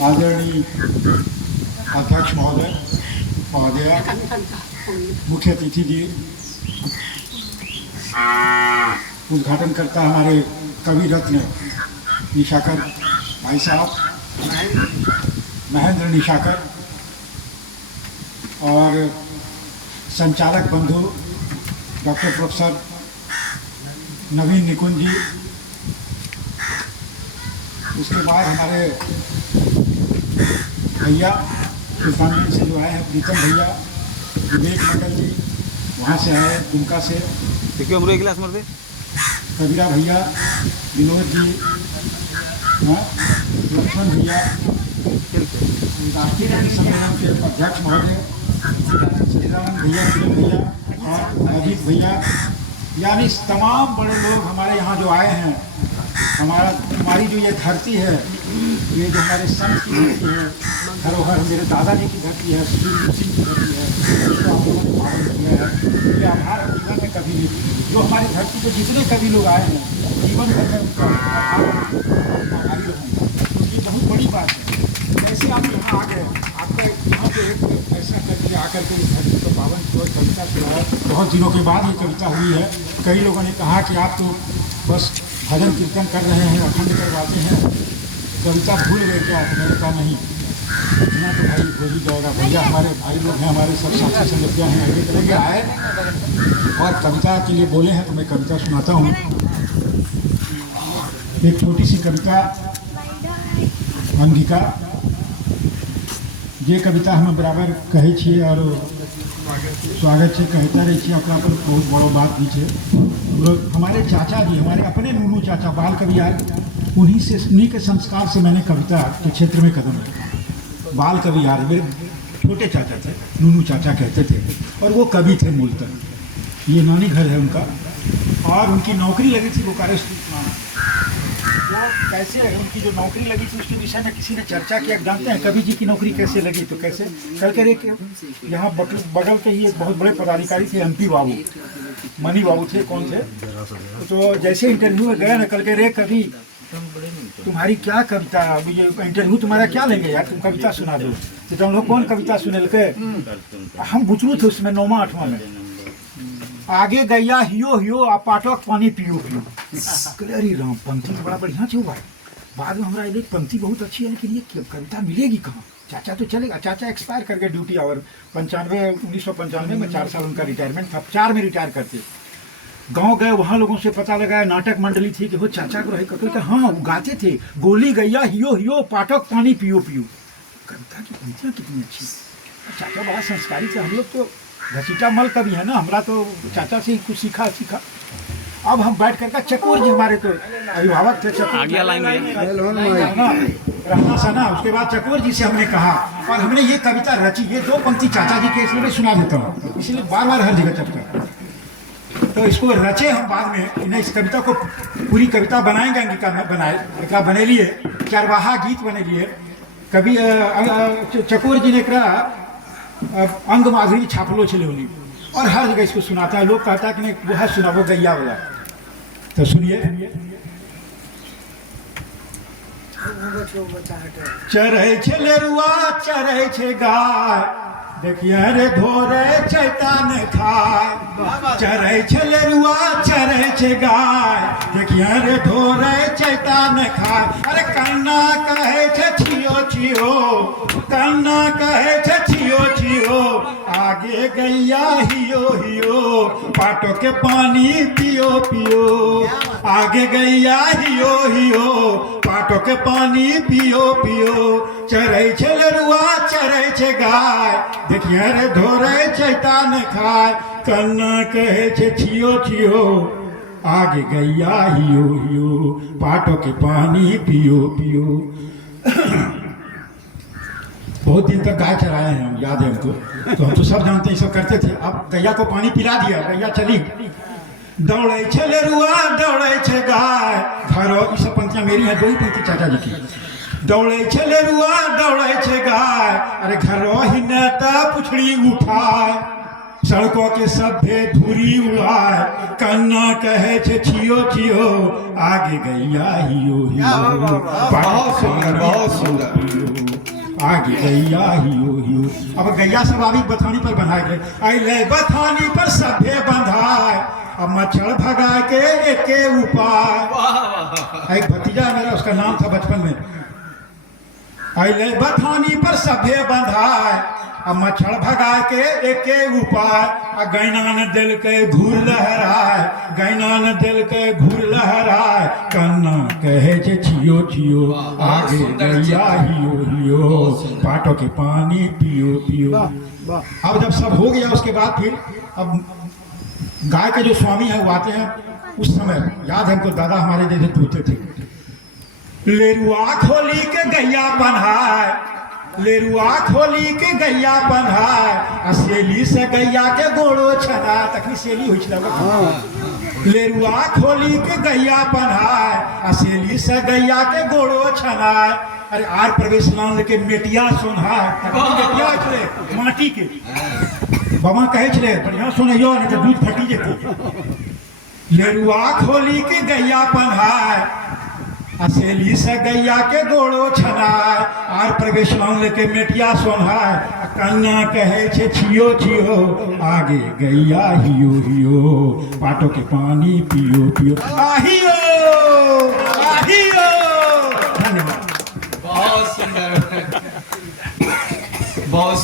आदरणीय अध्यक्ष महोदय महोदया, मुख्य अतिथि जी, उद्घाटन करता हमारे कवि रत्न निशाकर भाई साहब, महेंद्र निशाकर, और संचालक बंधु डॉक्टर प्रोफेसर नवीन निकुंज जी। उसके बाद हमारे भैया सुल्तानगंज से जो आए हैं, प्रीतम भैया, विवेक मंडल जी वहाँ से आए दुमका से, क्लास मर कबीरा भैया, विनोद जी, हाँ, लक्ष्मण भैया, राष्ट्रीय कवि सम्मेलन के अध्यक्ष महोदय सचिदानंद भैया, किरण भैया और अजीत भैया, यानी तमाम बड़े लोग हमारे यहाँ जो आए हैं। हमारी जो ये धरती है, ये जो हमारे संत की धरती है, धरोहर मेरे दादाजी की धरती है, सुधीर सिंह की धरती है, इसको आप लोगों ने पालन किया है। ये आभार जीवन में कभी नहीं, जो हमारी धरती पे जितने कवि लोग आए हैं, जीवन भर में उनका आभारी रहूँगा, ये बहुत बड़ी बात है। ऐसे आप यहाँ आ गए, आपका यहाँ पे एक ऐसा करके आकर के इस धरती को पावन की ओर कविता सुनाया। बहुत दिनों के बाद ये कविता हुई है। कई लोगों ने कहा कि आप तो बस भजन कीर्तन कर रहे हैं, अखंड करवाते हैं, कविता भूल गए क्या? मैंने कहा नहीं, इतना तो भाई हो ही जाएगा। भैया हमारे भाई लोग हैं, हमारे सब साथी संगतियाँ हैं, आगे करेंगे आए और कविता के लिए बोले हैं तो मैं कविता सुनाता हूँ। एक छोटी सी कविता अंगिका, ये कविता हम बराबर कहै छियै और स्वागत से कहता रही छे। ओकरा पर बहुत बड़ो बात भी है। हमारे चाचा जी, हमारे अपने नूनू चाचा बाल कवियार, उन्हीं के संस्कार से मैंने कविता के क्षेत्र में कदम रखा। बाल कवियार मेरे छोटे चाचा थे, नूनू चाचा कहते थे, और वो कवि थे मूलतः। ये नानी घर है उनका, और उनकी नौकरी लगी थी बोकारो स्थित में। वो कैसे उनकी जो नौकरी लगी थी उसके विषय में किसी ने चर्चा किया। जानते हैं कवि जी की नौकरी कैसे लगी? तो कैसे कल कर एक यहाँ बगल के ही एक बहुत बड़े पदाधिकारी थे, MP बाबू, मनी बाबू थे, कौन थे? तो जैसे इंटरव्यू में गया ना, कल के रे कवि तुम्हारी क्या कविता, अभी ये इंटरव्यू तुम्हारा क्या लेंगे यार, तुम कविता सुना दो। तो हम लोग कौन कविता सुने लगे? हम बुचरू थे उसमें 9वां 8वां में। आगे गैया हियो हियो आ पाठक पानी पियो पियो। अरे राम, पंक्ति बड़ा बढ़िया छे भाई। बाद में हमारा एक पंक्ति बहुत अच्छी है, लेकिन ये कविता मिलेगी कहाँ? चाचा तो चलेगा, चाचा एक्सपायर करके ड्यूटी आवर 1995 में 4 साल उनका रिटायरमेंट था। 4 में रिटायर करते गांव गए, वहाँ लोगों से पता लगाया, नाटक मंडली थी कि वो चाचा को रहे करते। हाँ, वो गाते थे, गोली गैया हियो हियो पाठक पानी पियो पियो। कविता की पंक्तियाँ कितनी अच्छी। चाचा बड़ा संस्कारी थे। हम लोग तो घसीटा मल कवि है ना, हमारा तो चाचा से ही कुछ सीखा। अब हम बैठ करके चकोर जी हमारे तो अभिभावक थे, रहना सना। उसके बाद चकोर जी से हमने कहा और हमने ये कविता रची। ये 2 पंक्ति चाचा जी के इसलिए मैं सुना देता हूँ, इसलिए बार हर जगह चलता। तो इसको रचे हम बाद में, इन्हें इस कविता को पूरी कविता बनाएंगे। अंगिका में बनाए बने लिए, चरवाहा गीत बने लिए। कवि चकोर जी ने अंग माधुरी छापलो छे होली, और हर जगह इसको सुनाता है। लोग कहता है कि नहीं वो है सुना, वो गैया वाला। तो सुनिए। चरहे छे लेरुआ, चरहे छे गाय, देखिए रे धोरे चैतान खाय। चरहे छे लेरुआ, चरहे छे गाय, देखिए रे धोरे चैतान खाय। अरे कन्ना कहे छे छियो छियो, कन्ना कहे छे छियो छियो, आगे गैया हियो हियो, पाटो के पानी पियो पियो। आगे गैया हियो हियो, पाटो के पानी पियो पियो। चरै छे लेरुआ, चरै छे गाय, देखिए रे धोरे चैतान खाय। कन्ना कहे छे छियो छियो, आगे गैया हियो हियो, पाटो के पानी पियो पियो। बहुत दिन तक गाय चराए हैं हम, याद है हमको। तो हम तो सब जानते हैं, सब करते थे। अब गैया को पानी पिला दिया, गैया चली। दौड़े छे लेरुआ, दौड़े छे गाय, घरो। ये सब पंक्तियाँ मेरी हैं, 2 ही पंक्ति चाचा जी की। दौड़े छे लेरुआ, दौड़े छे गाय, अरे घरो ही नेता पुछड़ी उठाए। सड़कों के सभ्य धूरी उड़ाए, कन्ना कहे छे छियो छियो, आगे गैया हियो हियो। बहुत सुंदर, बहुत सुंदर। आगे गैया हियो। अब गैया सब आवी बथानी पर बंधा गए, अले बथानी पर सभे बंधाए, अब मच्छर भगा के एके उपाय। एक भतीजा है मेरा, उसका नाम था बचपन में, अले बथानी पर सभे बंधाए, अब मच्छर भगा के एके उपाय। गैना न दिल के घूर लहराए, गैना न दिल के घूर लहराए, कन्ना कहे छे छियो छियो, आगे गैया हियो, पाटो के पानी पियो पियो। अब जब सब हो गया उसके बाद फिर अब गाय के जो स्वामी है वो आते हैं। उस समय याद है हमको, दादा हमारे जैसे पूछते थे, लेरुआ खोली के गैया बन्हाए, लेरुआ खोली के गैया बन्हाए, सेली से गैया के गोड़ो छना, तखनी सेली हुई छला। लेरुआ खोली के गैया बन्हाए, सेली से गैया के गोड़ो छनाए। अरे आर प्रवेश लाल के मेटिया सोना, मेटिया छले माटी के, बाबा कहे छले बढ़िया सुनैयो नहीं तो दूध फटी जेते। लेरुआ खोली के गैया बन्हाए, असेली से गैया के गोड़ो छनाए, आर प्रवेश लाल के मेटिया सोनाए, कन्या कहे छे छियो छियो, आगे गैया हियो हियो, पाटो के पानी पियो पियो, आहियो आहियो। धन्यवाद। बहुत सुंदर, बहुत